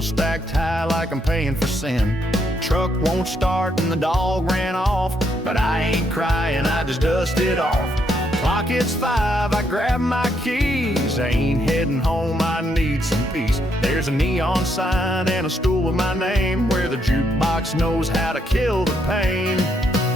bills stacked high like I'm paying for sin. Truck won't start and the dog ran off, but I ain't crying, I just dust it off. Clock hits 5, I grab my keys. I ain't heading home, I need some peace. There's a neon sign and a stool with my name, where the jukebox knows how to kill the pain.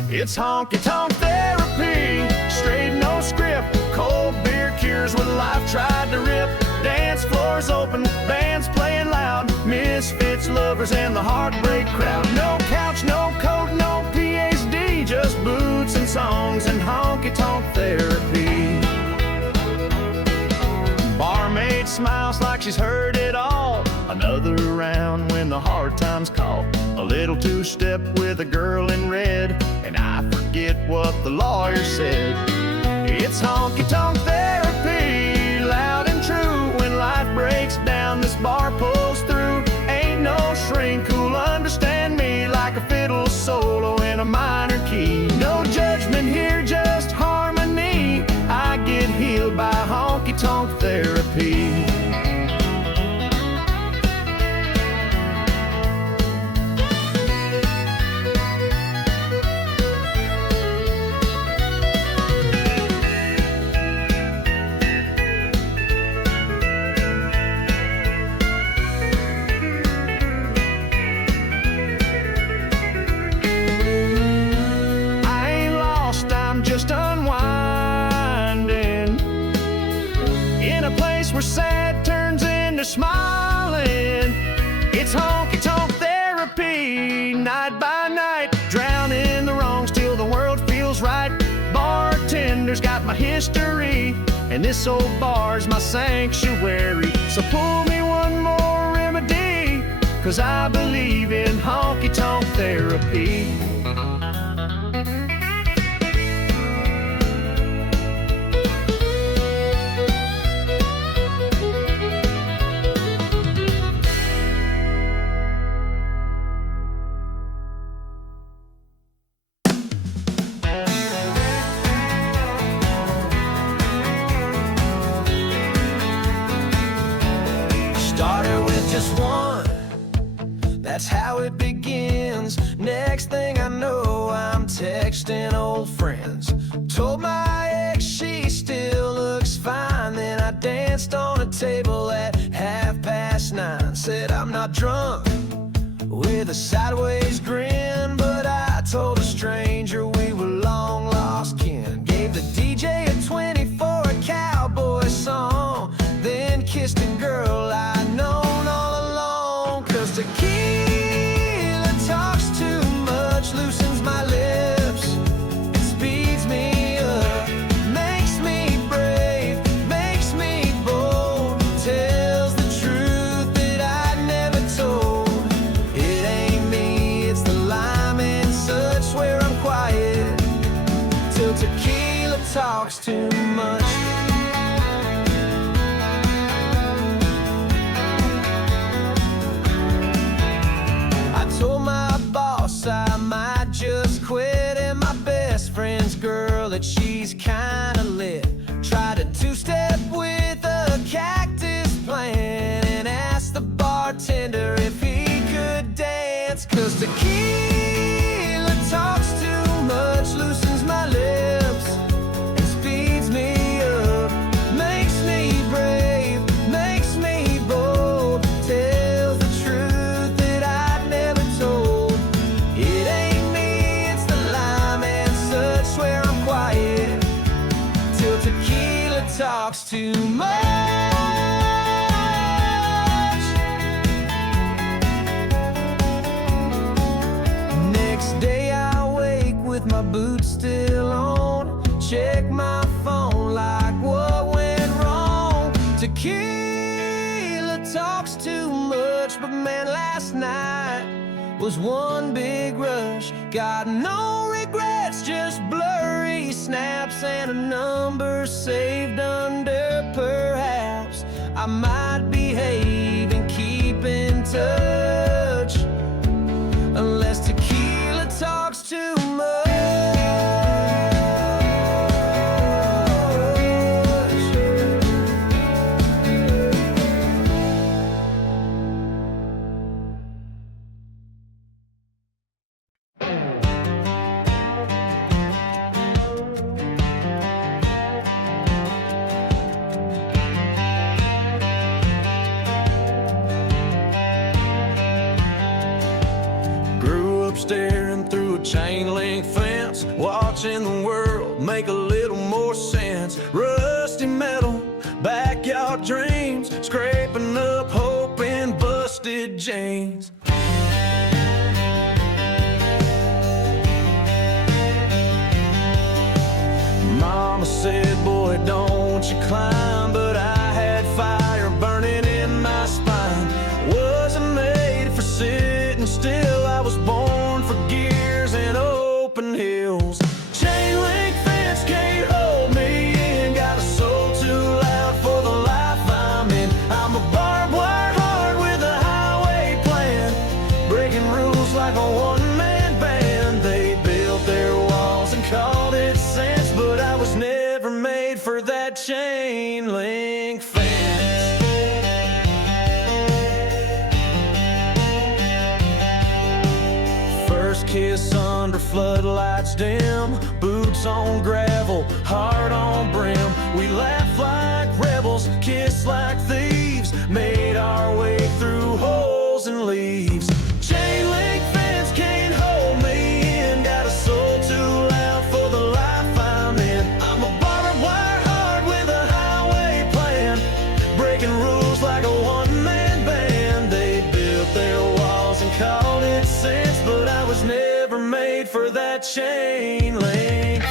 It's honky-tonk therapy, straight no script. Cold beer cures what life tried to rip. Dance floors open, bands playing loud. Misfits, lovers, and the heartbreak crowd. No couch, no coat, no PhD, just boots and songs and honky-tonk therapy. Barmaid smiles like she's heard it all. Another round when the hard times call. A little two-step with a girl in red, and I forget what the lawyer said. It's honky-tonk therapy, loud and true. When life breaks down, this bar pulls through. Ain't no shrink who'll understand me, like a fiddle solo in a minor key. No judgment here, just harmony. I get healed by honky-tonk therapy. Just unwinding in a place where sad turns into smiling. It's honky-tonk therapy, night by night, drowning the wrongs till the world feels right. Bartender's got my history, and this old bar's my sanctuary. So pull me one more remedy, 'cause I believe in honky-tonk therapy. Just one, that's how it begins. Next thing I know, I'm texting old friends. Told my ex she still looks fine. Then I danced on a table at 9:30. Said I'm not drunk, with a sideways grin, but I told a stranger we were long lost kin. Gave the DJ a 24, a cowboy song, then kissed a girl I'd known all along. 'Cause tequila talks too much, loosens my lips, it speeds me up, makes me brave, makes me bold, tells the truth that I'd never told. It ain't me, it's the lime and such, swear I'm quiet till tequila talks too much. Told my boss I might just quit, and my best friend's girl that she's kinda lit. Tried a two-step with a cactus plant and asked the bartender if he could dance. 'Cause tequila talks too much, loosens my lips and speeds me up, makes me brave, makes me bold, tells the truth that I'd never told. It ain't me, it's the lime and such, swear I'm quiet till tequila talks too much. Next day I wake with my boots still on, check my phone like what went wrong. Tequila talks too much, but man, last night was one big rush. Got no regrets, just blurry snaps and a number saved under perhaps. I might behave and keep in touch, unless tequila talks too much. dreams, scraping up hope in busted jeans. Mama said, boy, don't you climb, but I had fire burning in my spine. Wasn't made for sitting still, I was born for gears and open hills. Chainlink fence can't hold me in, got a soul too loud for the life I'm in. I'm a barbed wire heart with a highway plan, breaking rules like a one-man band. They built their walls and called it sense, but I was never made for that chain link fence. First kiss under floodlights dim, boots on gravel, heart on brim. We laughed like rebels, kissed like thieves, made our way through holes and leaves. Chain link fence can't hold me in, got a soul too loud for the life I'm in. I'm a barbed wire heart with a highway plan, breaking rules like a one-man band. They built their walls and called it sense, but I was never made for that chain link.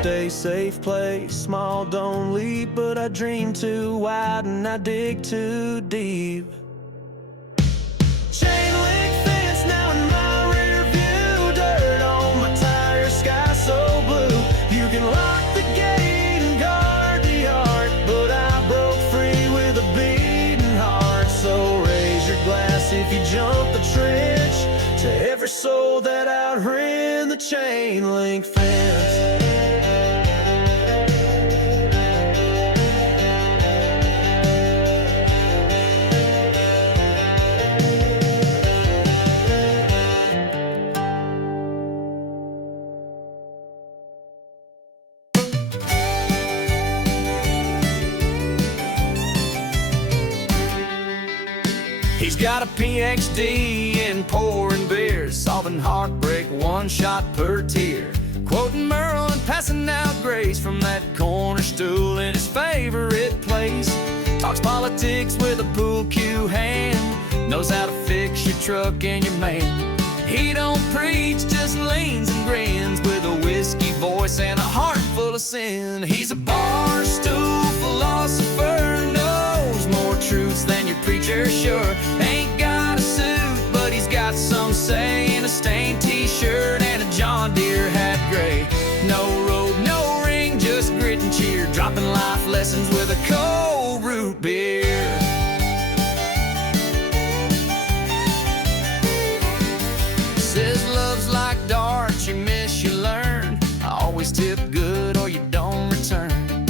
Stay safe, play small, don't leap, but I dream too wide and I dig too deep. Chain link fence now in my rear view, dirt on my tires, sky so blue. You can lock the gate and guard the yard, but I broke free with a beating heart. So raise your glass if you jump the trench, to every soul that outran the chain link fence. He's got a PhD in pouring beers, solving heartbreak one shot per tear, quoting Merle and passing out grace from that corner stool in his favorite place. Talks politics with a pool cue hand, knows how to fix your truck and your man. He don't preach, just leans and grins with a whiskey voice and a heart full of sin. He's a barstool philosopher, knows more truths than your preacher, sure. Ain't got a suit, but he's got some say in a stained t-shirt and a John Deere hat gray. No robe, no ring, just grit and cheer, dropping life lessons with a cold root beer. Says love's like darts, you miss, you learn. I always tip good or you don't return.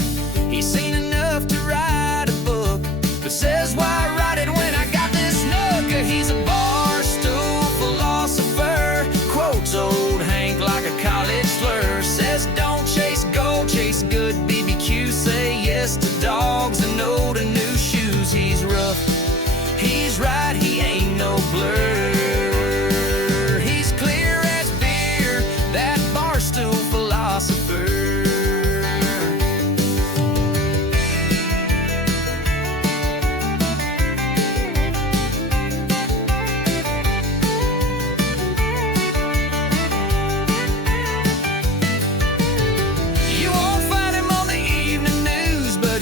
He's seen enough to write a book, but says why write it when I got this nook? He's a barstool philosopher, quotes old Hank like a college slur. Says don't chase gold, chase good BBQ. Say yes to dogs and no to new shoes. He's rough, he's right, he ain't no blur. He's clear as beer, that barstool philosopher.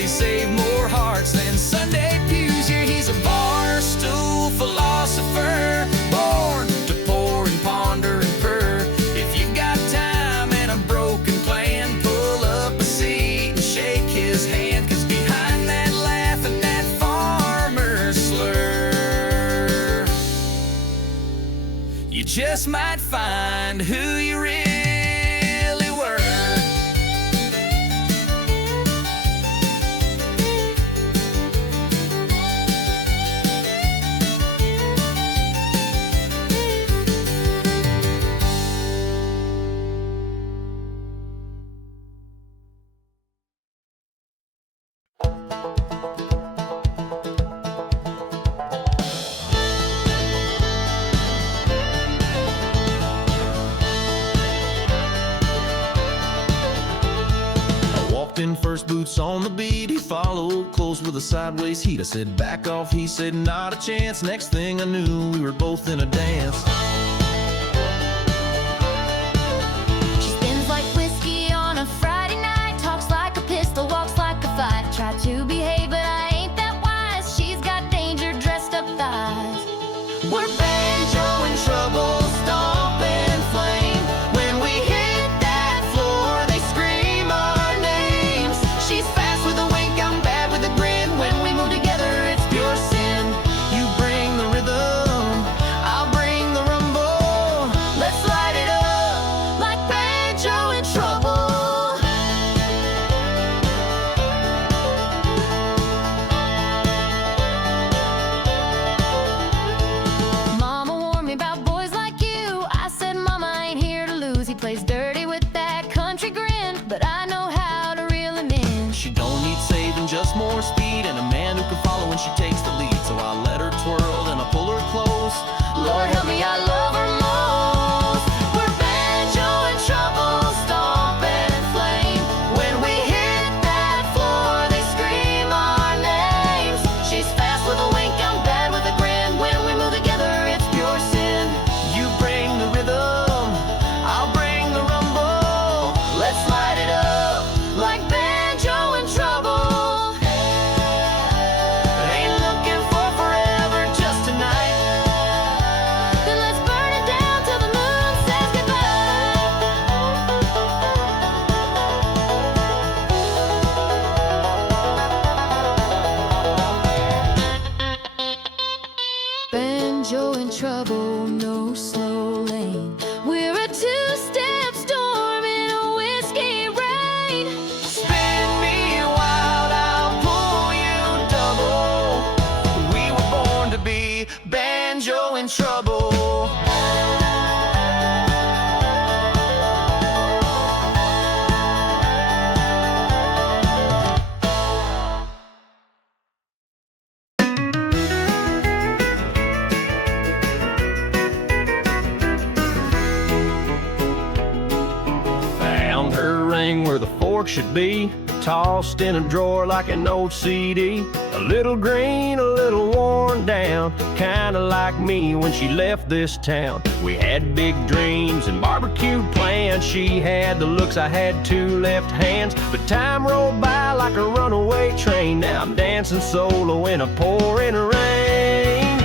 Save more hearts than Sunday pews. Here he's a barstool philosopher, born to pour and ponder and purr. If you've got time and a broken plan, pull up a seat and shake his hand, 'cause behind that laugh and that farmer slur, you just might find who you really were. walked in first, boots on the beat. He followed close with a sideways heat. I said, back off, he said, not a chance. Next thing I knew, we were both in a dance. She spins like whiskey on a Friday night, talks like a pistol, walks like a fight. Try to behave, but I ain't that wise. She's got danger dressed up thighs. We're banjo in trouble, stomping flame. When we hit that floor, they scream our names. She's fast with a wink, I'm bad with a grin. When we move together, it's pure sin. You bring the rhythm, I'll bring the rumble. Let's light it up like banjo in trouble. Mama warned me about boys like you. I said, Mama, I ain't here to lose. He plays dirty with that country grin, but I know how to reel him in. She don't need saving, just more speed, and a man who can follow when she takes the lead. So I let her twirl, then I pull her close. Lord help me, I love her most. We're banjo in trouble, stomping and flame. When we hit that floor, they scream our names. She's fast with a wink, I'm bad with a grin. When we move together, it's pure sin. You bring the rhythm, I'll bring the rumble. Let's light it up like banjo in trouble. Ain't looking for forever, just tonight. Then let's burn it down till the moon says goodbye. Banjo in trouble, no slow lane. We're a two-step storm in a whiskey rain. Spin me wild, I'll pull you double. We were born to be banjo in trouble. Found her ring where the fork should be, tossed in a drawer like an old CD. A little green, a little worn down, kinda like me when she left this town. We had big dreams and barbecue plans. She had the looks, I had two left hands. But time rolled by like a runaway train. Now I'm dancing solo in a pouring rain.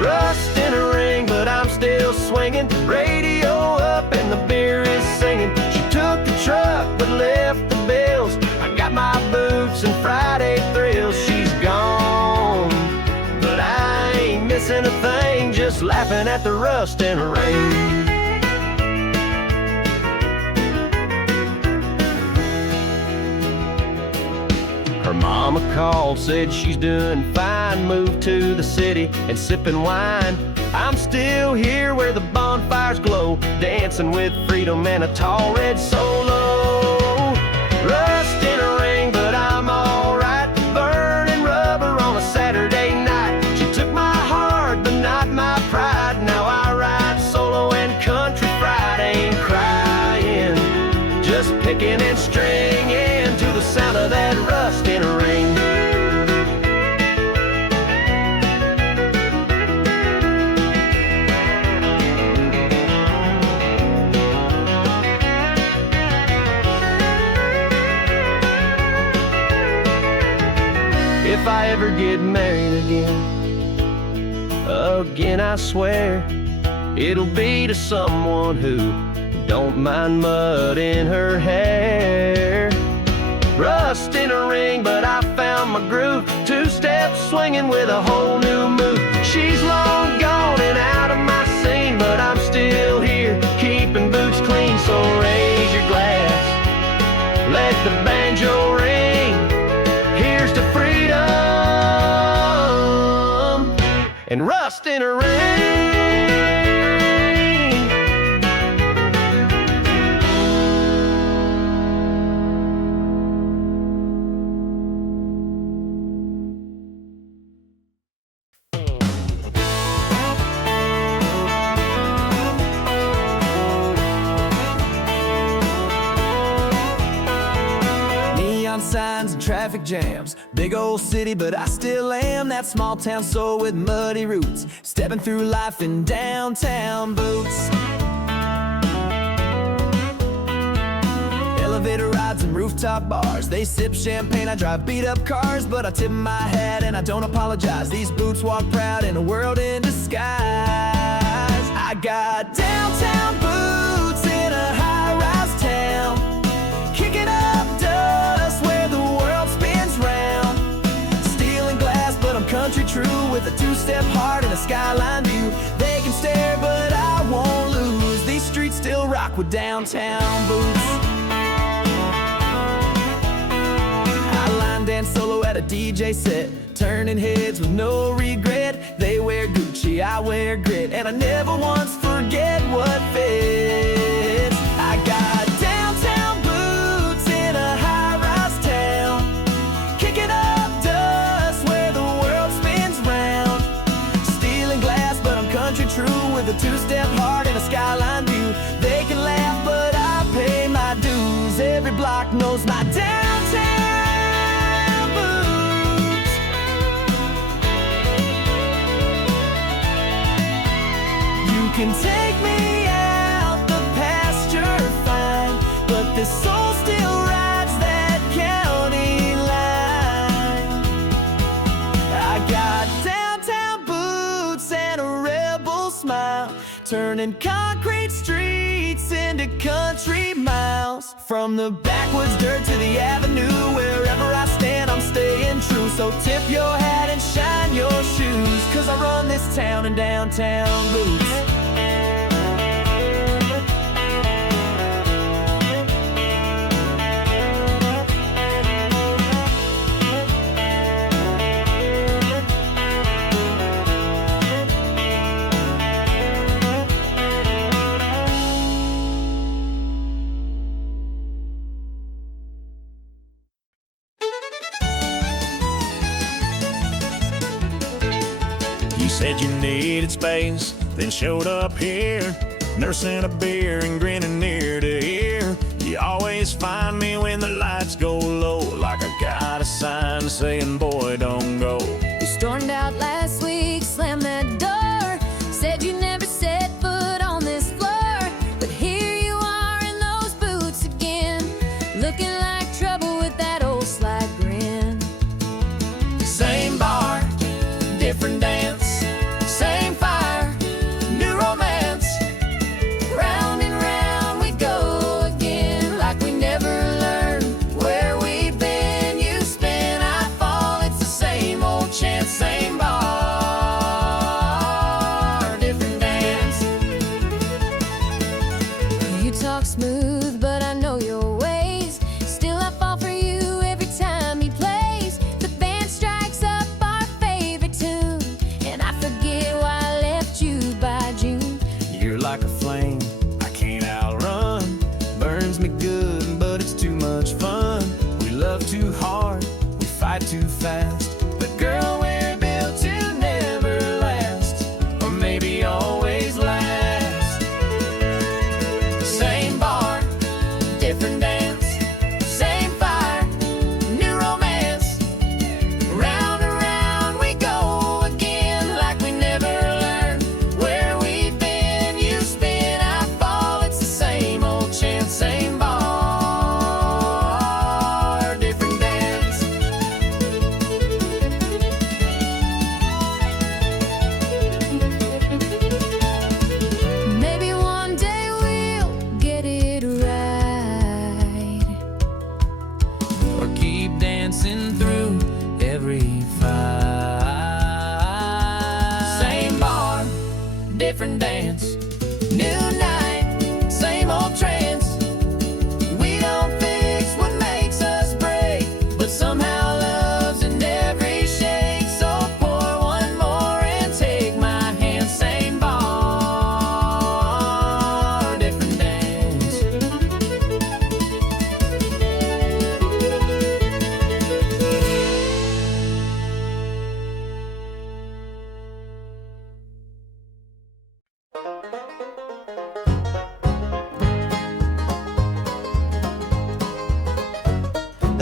Rust in a ring, but I'm still swinging. Radio up and the beer is singing. She took the truck but left the bills. I got my boots and Friday thrills. She's gone, but I ain't missing a thing. Just laughing at the rust in a rain. Her mama called, said she's doing fine. Moved to the city and sipping wine. I'm still here where the bonfires glow, dancing with freedom and a tall red solo. Rust in a ring, but I'm alright. Burning rubber on a Saturday night. She took my heart, but not my pride. Now I ride solo and country fried. Ain't crying, just picking and stringing to the sound of that rust in a ring. If I ever get married again I swear it'll be to someone who don't mind mud in her hair. Rust in a ring, but I found my groove. Two steps swinging with a whole new move. She's long gone and out of my scene, but I'm still here, keeping boots clean. So raise your glass, let the banjo ring. Here's to freedom and rust in a ring. signs and traffic jams. Big old city, but I still am that small town soul with muddy roots, stepping through life in downtown boots. Elevator rides and rooftop bars, they sip champagne, I drive beat up cars, but I tip my hat and I don't apologize. These boots walk proud in a world in disguise. I got downtown boots in a high-rise town, kicking up dust where the world spins round. Steel and glass, but I'm country true, with a two-step heart and a skyline view. They can stare, but I won't lose. These streets still rock with downtown boots. Dance solo at a DJ set, turning heads with no regret. They wear Gucci, I wear grit, and I never once forget what fits. I got downtown boots in a high-rise town, kicking up dust where the world spins round. Steel and glass, but I'm country true, with a two-step heart and a skyline view. They can laugh, but I pay my dues. Every block knows my downtown. You can take me out the pasture fine, but this soul still rides that county line. I got downtown boots and a rebel smile, turning concrete streets into country miles. From the backwoods dirt to the avenue, wherever I stand I'm staying true. So tip your hat and shine your shoes, 'cause I run this town in downtown boots. You said you needed space, then showed up here, nursing a beer and grinning ear to ear. You always find me when the lights go low, like I got a sign saying, boy, don't go. You stormed out last week, slammed that door, said you never set foot on this floor. But here you are in those boots again, looking like trouble with that old sly grin. Same bar, different dance, same fire, new romance. Round and round we go again, like we never learned where we've been. You spin, I fall, it's the same old chance. Same bar, different dance. You talk smooth, but I know your ways. Still I fall for you every time he plays. The band strikes up our favorite tune, and I forget why I left you by June. You're like a flame I can't outrun, burns me good, but it's too much fun. We love too hard, we fight too fast, but girl, we're built to never last, or maybe always last. Same bar, different dance, same fire, new romance. Round and round we go again, like we never learned where we've been. You spin,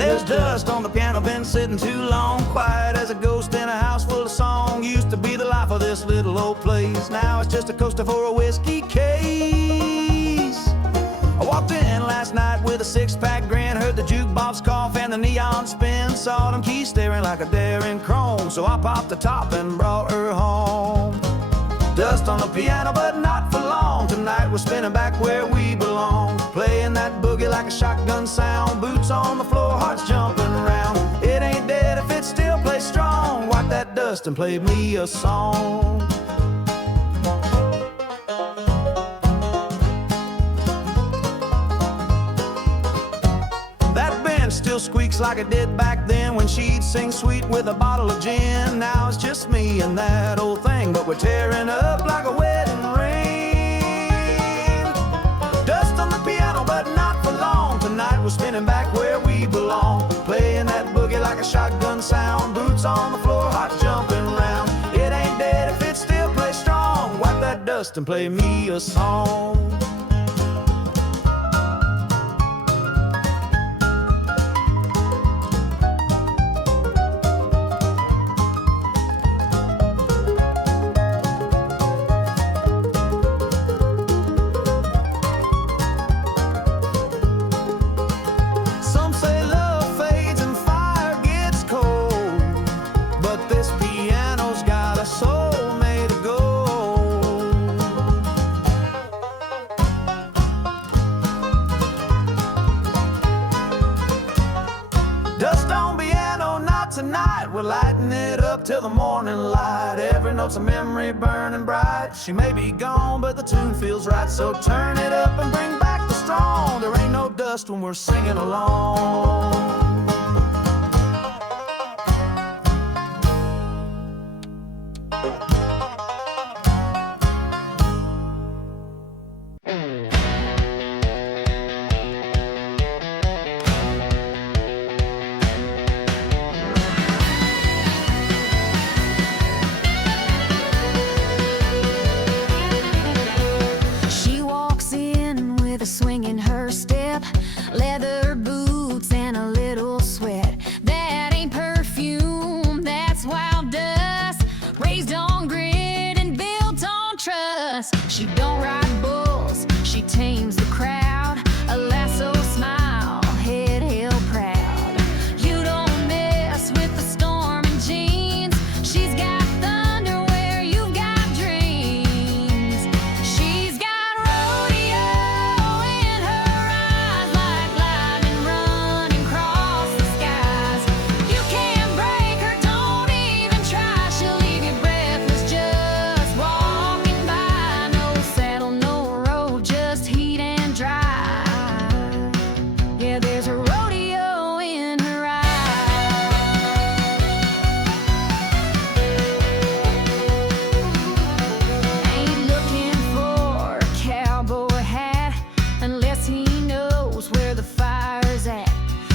There's dust on the piano, been sitting too long. Quiet as a ghost in a house full of song. Used to be the life of this little old place. Now it's just a coaster for a whiskey case. I walked in last night with a six-pack grin. Heard the jukebox cough and the neon spin. Saw them keys staring like a daring chrome. So I popped the top and brought her home. Dust on the piano, but not for long. Tonight we're spinning back where we belong. Playing that boogie like a shotgun sound. Boots on the floor, hearts jumping around. It ain't dead if it still plays strong. Wipe that dust and play me a song. That bench still squeaks like it did back then when she'd sing sweet with a bottle of gin. Now it's just me and that old thing, but we're tearing up like a wedding ring. Dust on the piano, but not for long. Tonight we're spinning back where we belong. Playing that boogie like a shotgun sound. Boots on the floor, hearts jumping around. It ain't dead if it still plays strong. Wipe that dust and play me a song. Dust on piano, not tonight. We're lighting it up till the morning light. Every note's a memory burning bright. She may be gone, but the tune feels right. So turn it up and bring back the strong. There ain't no dust when we're singing along. A swing in her step, leather boots and a little sweat. That ain't perfume, that's wild dust. Raised on grit and built on trust. She don't ride bulls, she tames the crowd. A lasso smile, head held proud. You don't mess with the storm in jeans. She's got thunder where you've got dreams. She's got rodeo in her eyes, like lightning running across the skies. You can't break her, don't even try. She'll leave you breathless just walking by. No saddle, no road, just heat and dry. Yeah, there's a rodeo in her eyes. Ain't looking for a cowboy hat unless he knows where the fire's at.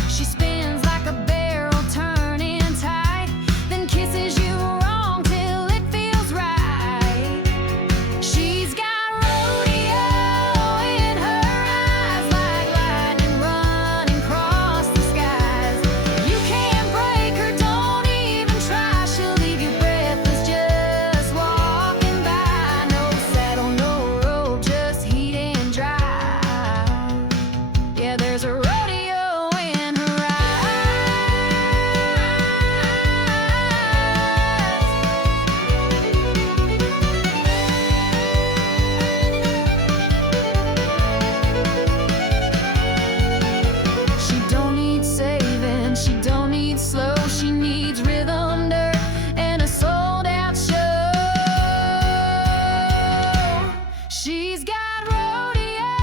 She spins like a barrel turning tight, then kisses you wrong till it feels right. She's got rodeo in her eyes, like lightning running across the skies. You can't break her, don't even try. She'll leave you breathless just walking by. No saddle, no road, just heat and dry. Yeah, there's a rodeo in her eyes. She don't need saving, she don't need slow. She needs rhythm, dirt, and a sold-out show. She's got rodeo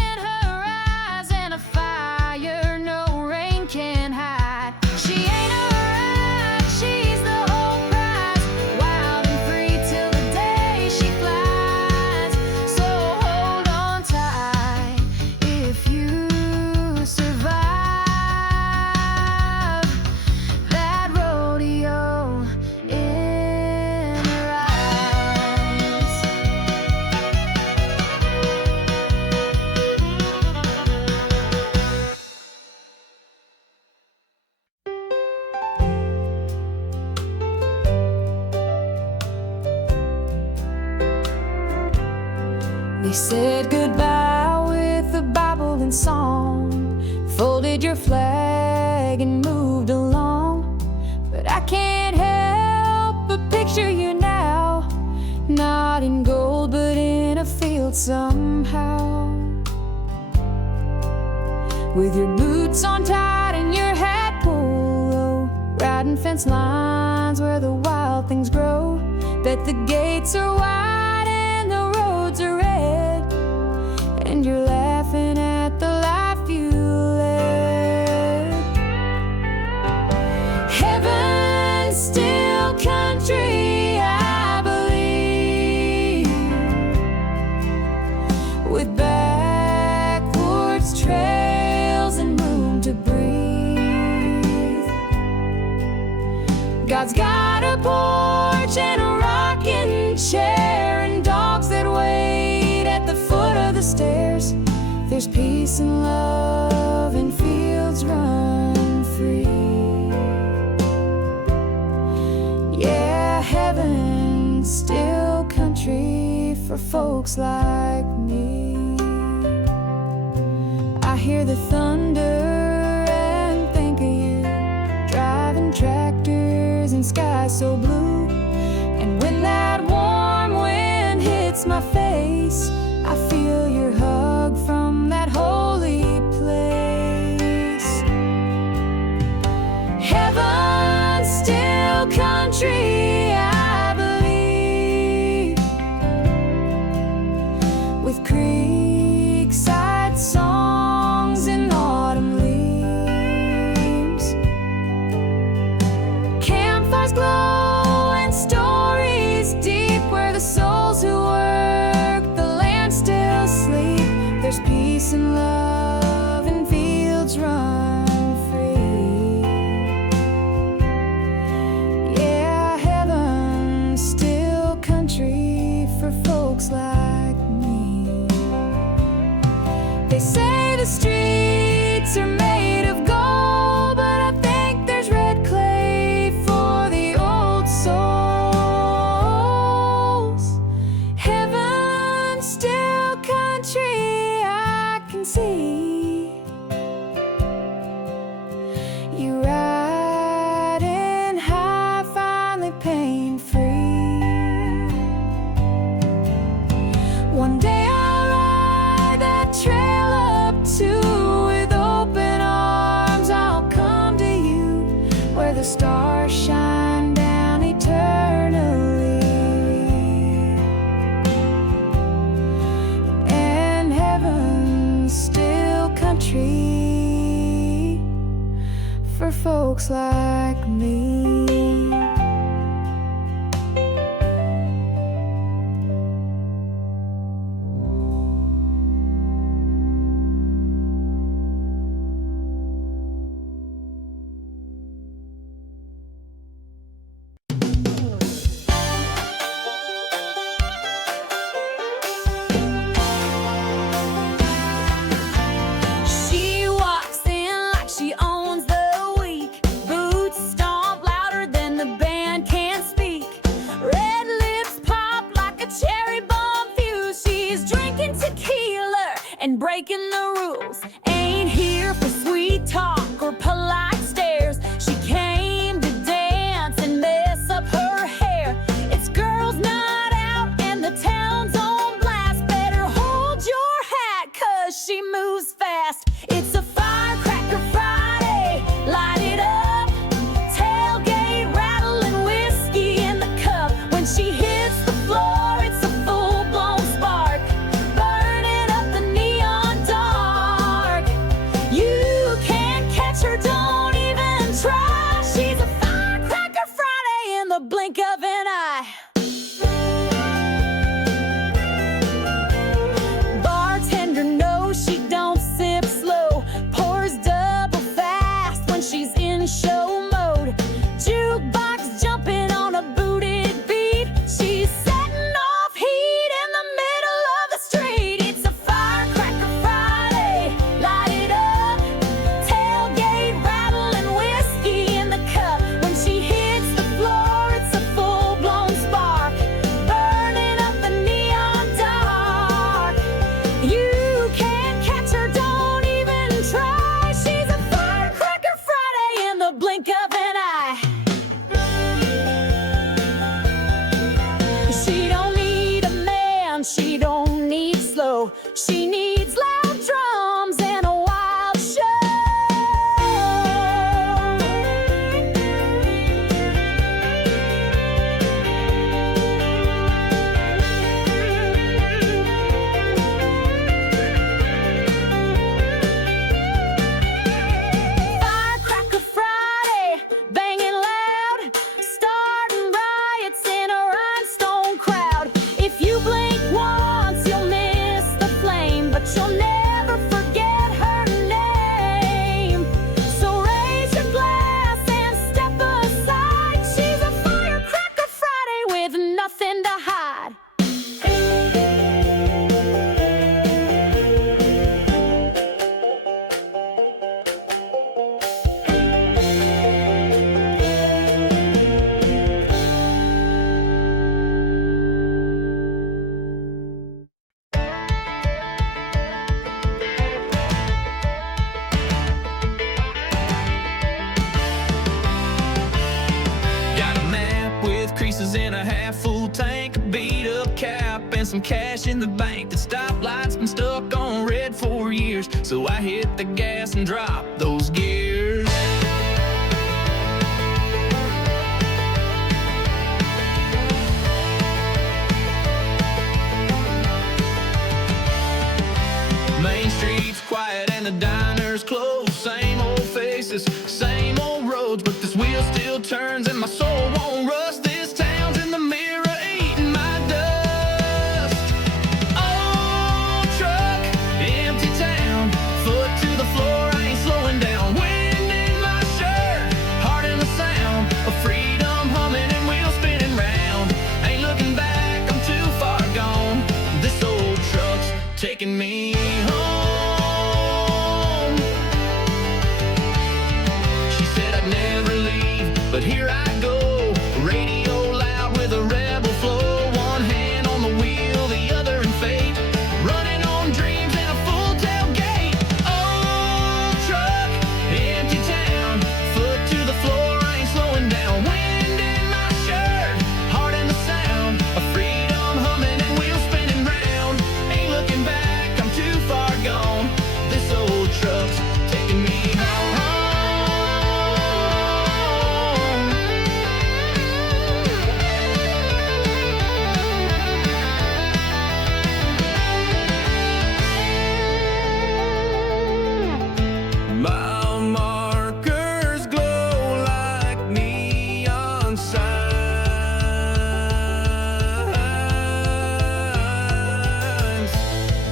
in her eyes and a fire no rain can hide. She ain't a ride, she's the whole prize. Wild and free till the day she flies. So hold on tight if you survive that rodeo in her eyes. said goodbye with a Bible and song, folded your flag and moved along. But I can't help but picture you now, not in gold but in a field somehow, with your boots on tight and your hat pulled low, riding fence lines where the wild things grow. Bet the gates are wide and the roads are red, and you're laughing at the life you led. Heaven's still country, I believe, with backwards trails and room to breathe. God's got a porch and a rocking chair and dogs that wait at the foot of the stairs. There's peace and love and fields run free. Yeah, heaven's still country for folks like me. I hear the thunder and think of you, driving tractors in sky so blue. And when that warm wind hits my face, I feel your hug from that holy place. Heaven's still country, I believe, with creekside songs and autumn leaves, campfires glow and stories deep, where the souls who work the land still sleep. There's peace and love and fields run free. Yeah, heaven's still country for folks like me. They say the streets are made of gold, but I think there's red clay for the old souls. Heaven's still country, I can see you riding high, finally pain-free. One day I'll ride that trail up to, with open arms I'll come to you, where the stars shine down eternally, and heaven's still country for folks like me. She walks in like she owns the week. Boots stomp louder than the band can speak. Red lips pop like a cherry bomb fuse. She's drinking tequila and breaking the rules. Ain't here for sweet talk or polite stares. She came to dance and mess up her hair. It's girls' night out and the town's on blast. Better hold your hat, 'cause she moves fast. It's a Firecracker Friday, light it up. Tailgate rattling, whiskey in the cup. When she hits the floor, it's a full-blown spark, burning up the neon dark. You can't catch her, don't even try. She's a Firecracker Friday in the blink of an eye. Bartender knows she don't sip slow. go. She needs loud drums and a wild show. Firecracker Friday, banging loud, starting riots in a rhinestone crowd. If you blink once, you'll miss the flame, but you'll never forget her name. So raise your glass and step aside. She's a Firecracker Friday with nothing to hide. Got a map with creases in a half-full tank, a beat-up cap, and some cash in the bank. The stoplight's been stuck on red for years, so I hit the gas and drop those gears. Main Street's quiet and the diner's closed. Same old faces, same old roads, but this wheel still turns and my soul won't rust. This town's in the mirror eating my dust. Old truck, empty town, foot to the floor, I ain't slowing down. Wind in my shirt, heart in the sound of freedom humming and wheels spinning round. Ain't looking back, I'm too far gone. This old truck's taking me home. She said I'd never leave, but here I go. Radio loud with a rebel flow. One hand on the wheel, the other in fate. Running on dreams and a full tailgate. Old truck, empty town, foot to the floor, I ain't slowing down. Wind in my shirt, heart in the sound of freedom humming and wheels spinning round. Ain't looking back, I'm too far gone. This old truck's taking me home. Mile markers glow like neon signs.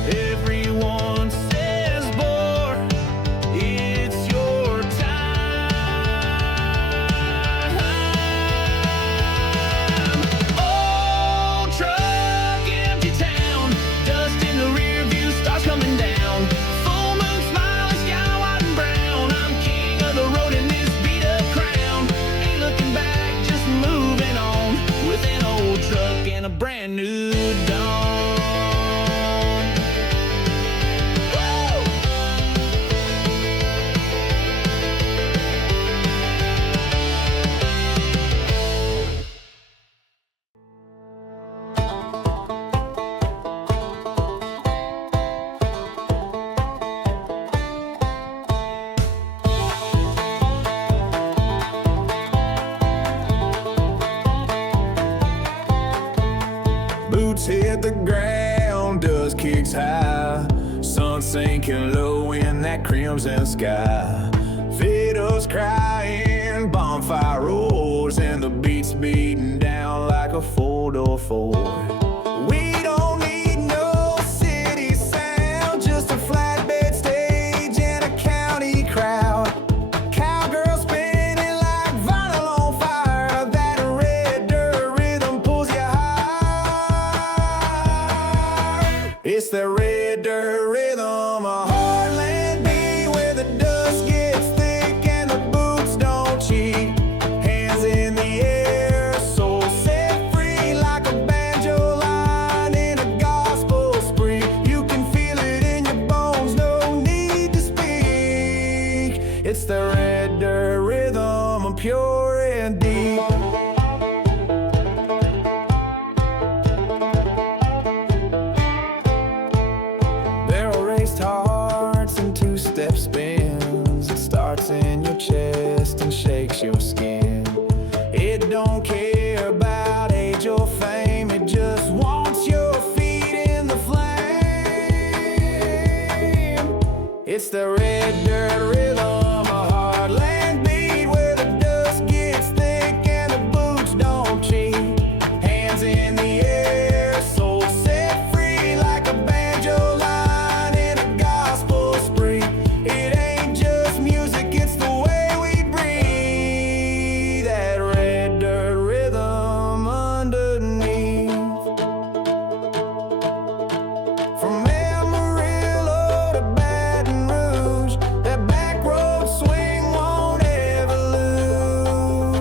Everyone says, "Boy, it's your time." Old truck, empty town, dust in the rear view, stars coming down. Full moon smiling, sky white and brown. I'm king of the road in this beat up crown. Ain't looking back, just moving on with an old truck and a brand new dawn. Woo! Boots hit the ground, dust kicks high. Sun sinking low in that crimson sky. Fiddles crying, bonfire roars, and the beats beating down like a four-door Ford. We don't need no city sound, just a flatbed stage and a county crowd. Cowgirl spinning like vinyl on fire. That red dirt rhythm pulls you high. It's the red dirt rhythm, a heartland beat where the dust gets thick and the boots don't cheat. Hands in the air, soul set free like a banjo line in a gospel spree. You can feel it in your bones, no need to speak. It's the red dirt rhythm, pure and deep. two-step spins. It starts in your chest and shakes your skin. It don't care about age or fame, it just wants your feet in the flame. It's the red dirt rhythm, a heartland beat where the dust gets thick and the boots don't cheat. Hands in the air, soul set free like a banjo line in a gospel spree. It ain't just music, it's the way we breathe. That red dirt rhythm underneath. From Amarillo to Baton Rouge, that back road swing won't ever lose.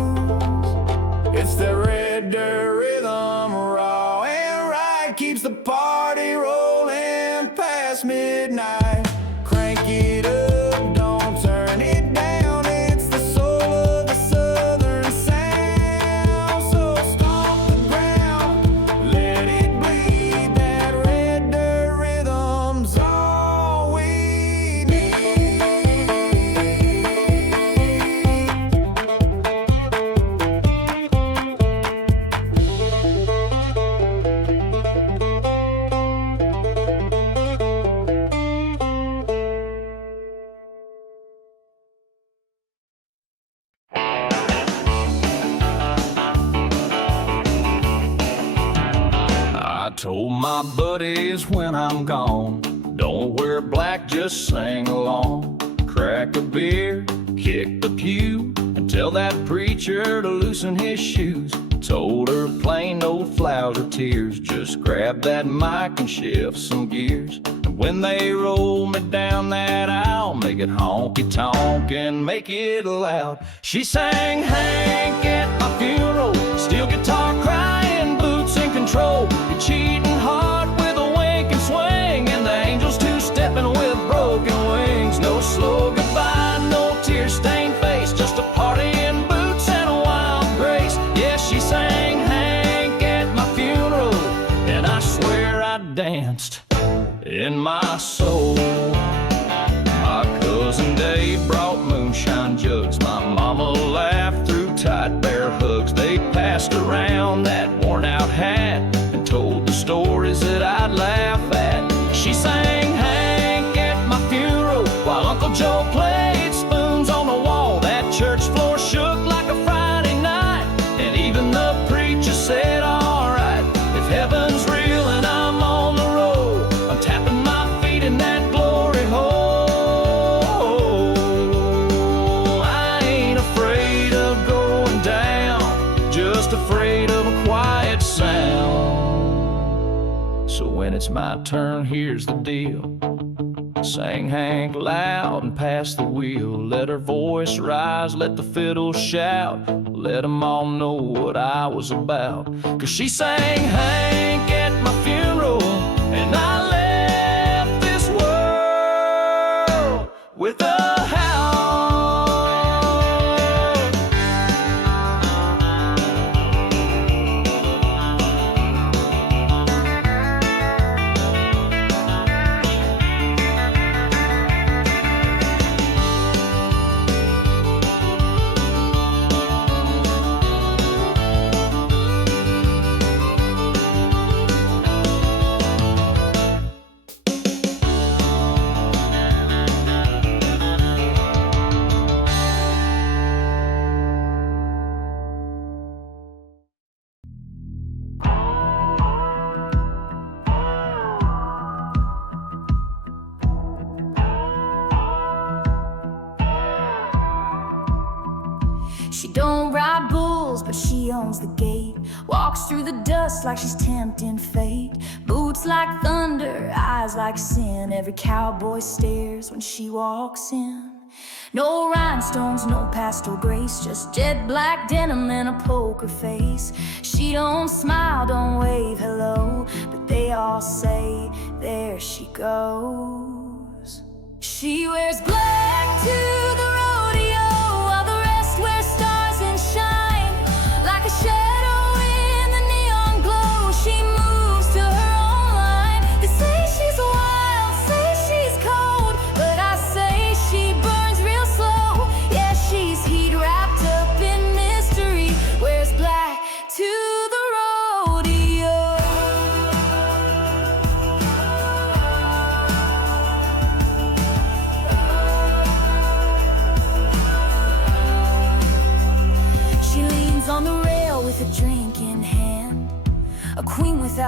It's the red dirt rhythm, raw and right, keeps the party rolling past midnight. Crank it up, don't turn it down. It's the soul of the southern sound. So stomp the ground, let it bleed. That red dirt rhythm's all we need. I told my buddies when I'm gone, don't wear black, just sing along. Crack a beer, kick the pew, and tell that preacher to loosen his shoes. Told her plain, no flowers or tears, just grab that mic and shift some gears. And when they roll me down that aisle, make it honky-tonk and make it loud. She sang Hank at my funeral, steel guitar crying, boots in control. You're cheating heart with a wink and swing, and the angels two-stepping with broken wings. No slow goodbye, no tear-stained face, just a party in boots and a wild grace. Yeah, she sang Hank at my funeral, and I swear I danced in my soul. My cousin Dave brought moonshine jugs. My mama laughed through tight bear hugs. They passed around that worn-out hat and told the stories that I'd laugh at. She sang Hank at my funeral while Uncle Joe played spoons on the wall. That church floor shook like a Friday night, and even the preacher said, all right, if heaven's real and I'm on the road, I'm tapping my feet in that glory hole. I ain't afraid of going down, just afraid of a quiet sound. So when it's my turn, here's the deal. Sang Hank loud and pass the wheel. Let her voice rise, let the fiddle shout. Let 'em all know what I was about. 'Cause she sang Hank at my funeral, and I left this world with a howl. She don't ride bulls, but she owns the gate. Walks through the dust like she's tempting fate. Boots like thunder, eyes like sin. Every cowboy stares when she walks in. No rhinestones, no pastel grace, just jet black denim and a poker face. She don't smile, don't wave hello, but they all say, there she goes. She wears black to the rodeo, while the rest wear stars and shine. Like a shadow in the neon glow, she moves to her own line. They say she's wild, say she's cold, but I say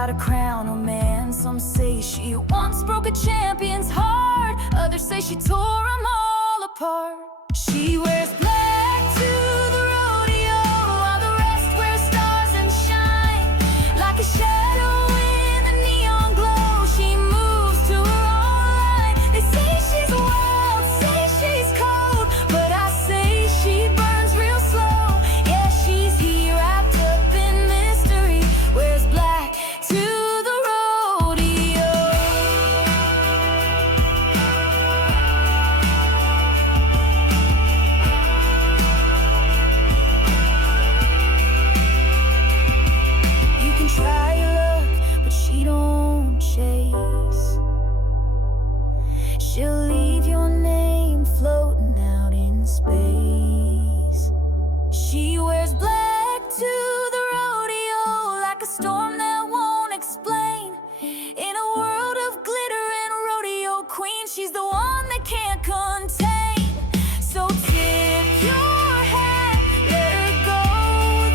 got a crown, oh man. Some say she once broke a champion's heart, others say she tore them all apart. She wears black to the rodeo, while the rest wear stars and shine. Like a shadow in the neon glow, she moves to her own line. They say she's wild, say she's cold, but I say she burns real slow. Yeah, she's here wrapped up in mystery, wears black to the rodeo. You can try your luck, but she don't chase. She'll leave your name floating out in space. She wears black to the rodeo, like a storm that won't explain. In a world of glitter and rodeo queen, she's the one that can't contain. So tip your hat, let her go.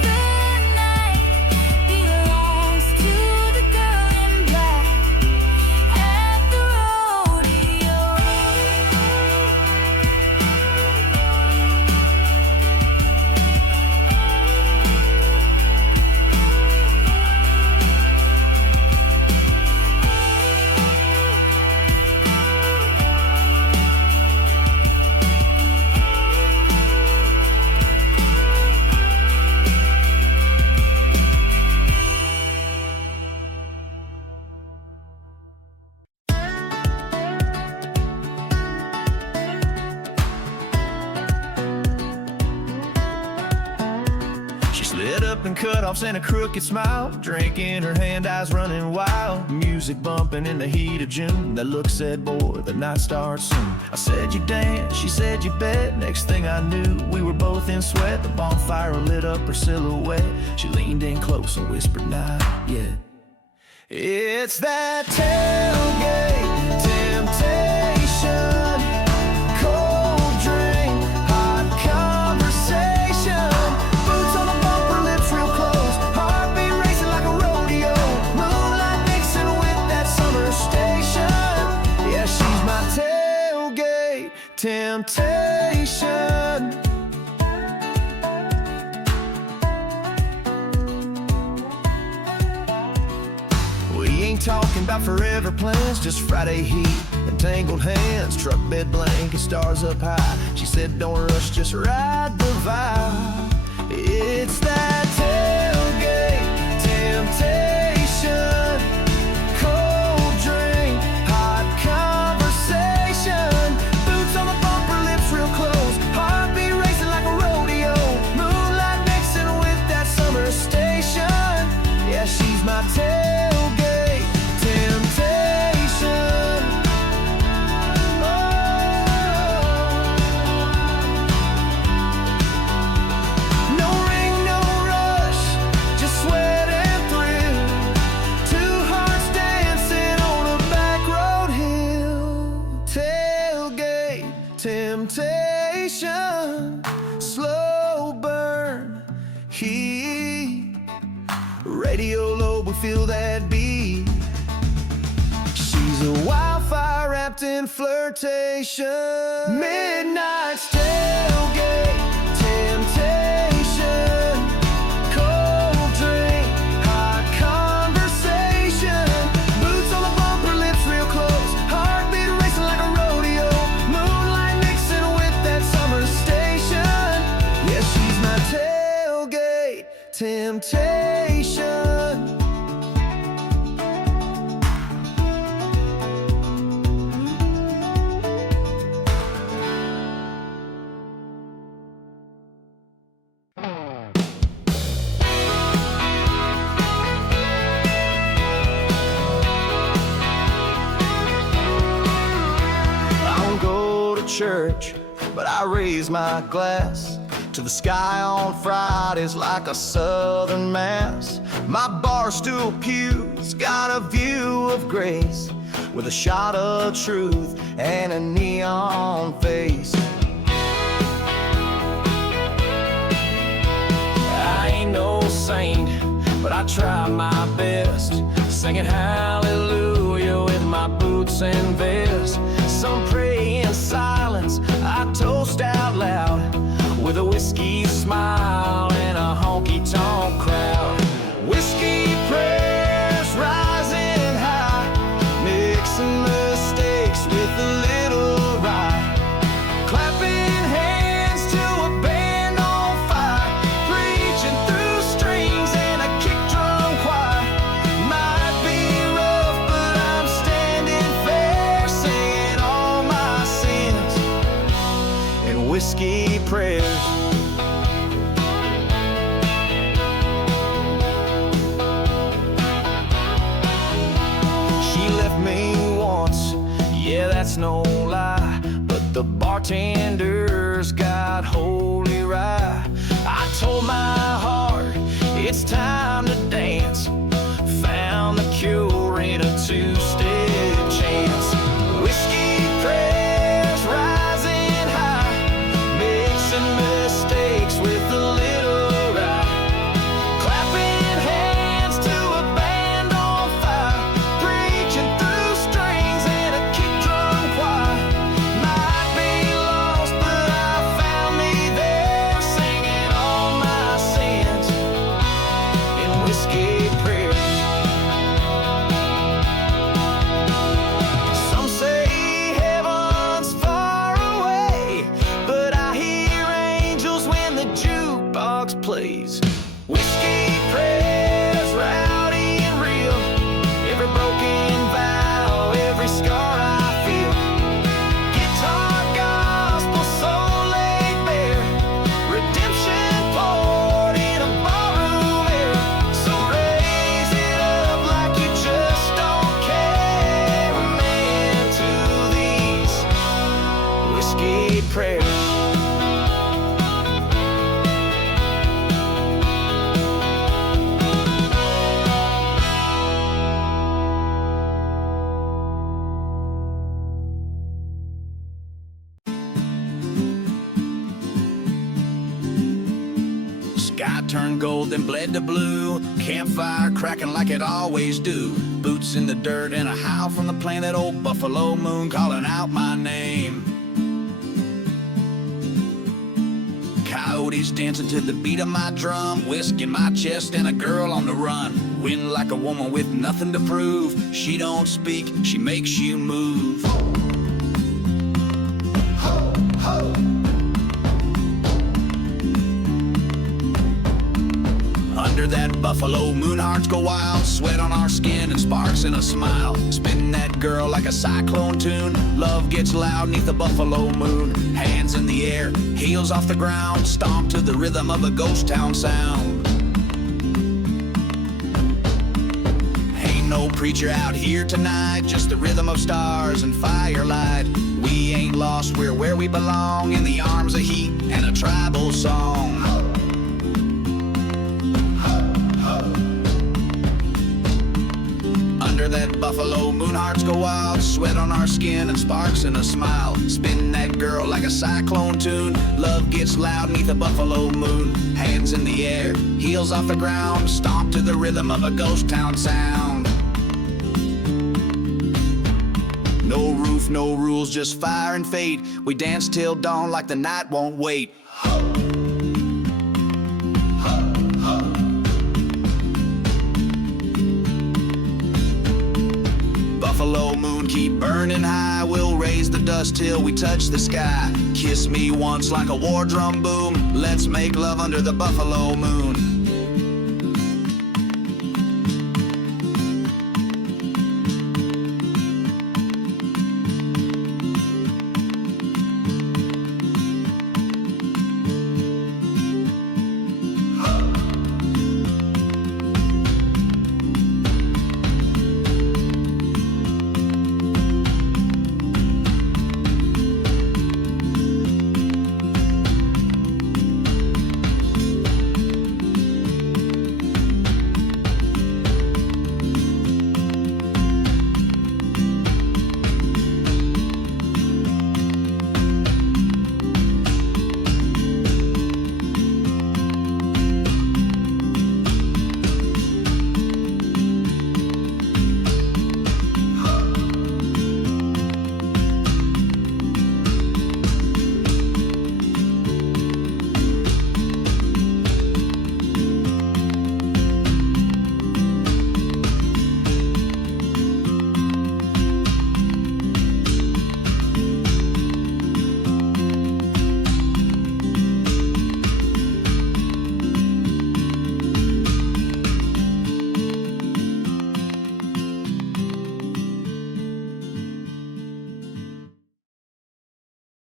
The night belongs to the girl in black at the rodeo. She's lit up in cutoffs and a crooked smile, drink in her hand, eyes running wild. Music bumping in the heat of June. That look said, boy, the night starts soon. I said you dance, she said you bet. Next thing I knew, we were both in sweat. The bonfire lit up her silhouette. She leaned in close and whispered, "Not yet." It's that tailgate temptation. Cold drink, hot conversation. Boots on the bumper, lips real close. Heartbeat racing like a rodeo. Moonlight mixing with that summer station. Yeah, she's my tailgate temptation. We ain't talking about forever plans, just Friday heat and tangled hands, truck bed blanket, stars up high. She said don't rush, just ride the vibe. It's that tailgate temptation. Cold drink, hot conversation. Boots on the bumper, lips real close. Heartbeat racing like a rodeo. Moonlight mixing with that summer station. Yeah, she's my tailgate temptation. Oh. No ring, no rush, just sweat and thrill. Two hearts dancing on a back road hill. Tailgate temptation. Slow burn heat. Radio low, we feel that beat. She's a wildfire wrapped in flirtation. Midnight's tailgate temptation. Cold drink, hot conversation. Boots on the bumper, lips real close. Heartbeat racing like a rodeo. Moonlight mixing with that summer station. Yeah, she's my tailgate temptation. I don't go to church, but I raise my glass to the sky on Fridays like a southern mass. My barstool pew's got a view of grace with a shot of truth and a neon face. I ain't no saint, but I try my best. singing hallelujah with my boots and vest. Some pray in silence, I toast out loud, with a whiskey smile and a honky-tonk crowd. Whiskey prayers rising high, mixing mistakes with a little rye, clapping hands to a band on fire, preaching through strings and a kick drum choir. Might be rough, but I'm standing fair, singing all my sins and whiskey prayers. Yeah, that's no lie, but the bartender's got holy rye. I told my heart it's time to dance, found the cure in a two-step chance. Whiskey prayers rising high, mixing mistakes with a little rye, clapping hands to a band on fire, preaching through strings and a kick drum choir. Might be lost, but I found me there, singing all my sins in whiskey prayers. Some say heaven's far away, but I hear angels when the jukebox plays. Whiskey prayers, rowdy and real, every broken vow, every scar I feel. Guitar gospel, soul laid bare, redemption poured in a ballroom air. So raise it up like you just don't care, amen to these whiskey prayers. Sky turned gold, then bled to blue. Campfire cracking like it always do. Boots in the dirt and a howl from the planet. Old buffalo moon calling out my name. Coyotes dancing to the beat of my drum. Whiskey in my chest and a girl on the run. Wind like a woman with nothing to prove. She don't speak, she makes you move. Ho, ho. Under that buffalo moon, hearts go wild. Sweat on our skin and sparks in a smile. Spin that girl like a cyclone tune. Love gets loud neath the buffalo moon. Hands in the air, heels off the ground. Stomp to the rhythm of a ghost town sound. Ain't no preacher out here tonight, just the rhythm of stars and firelight. We ain't lost, we're where we belong, in the arms of heat and a tribal song. Under that buffalo moon, hearts go wild. Sweat on our skin and sparks in a smile. Spin that girl like a cyclone tune. Love gets loud neath a buffalo moon. Hands in the air, heels off the ground. Stomp to the rhythm of a ghost town sound. No roof, no rules, just fire and fate. We dance till dawn like the night won't wait. Buffalo moon, keep burning high. We'll raise the dust till we touch the sky. Kiss me once like a war drum boom. Let's make love under the buffalo moon.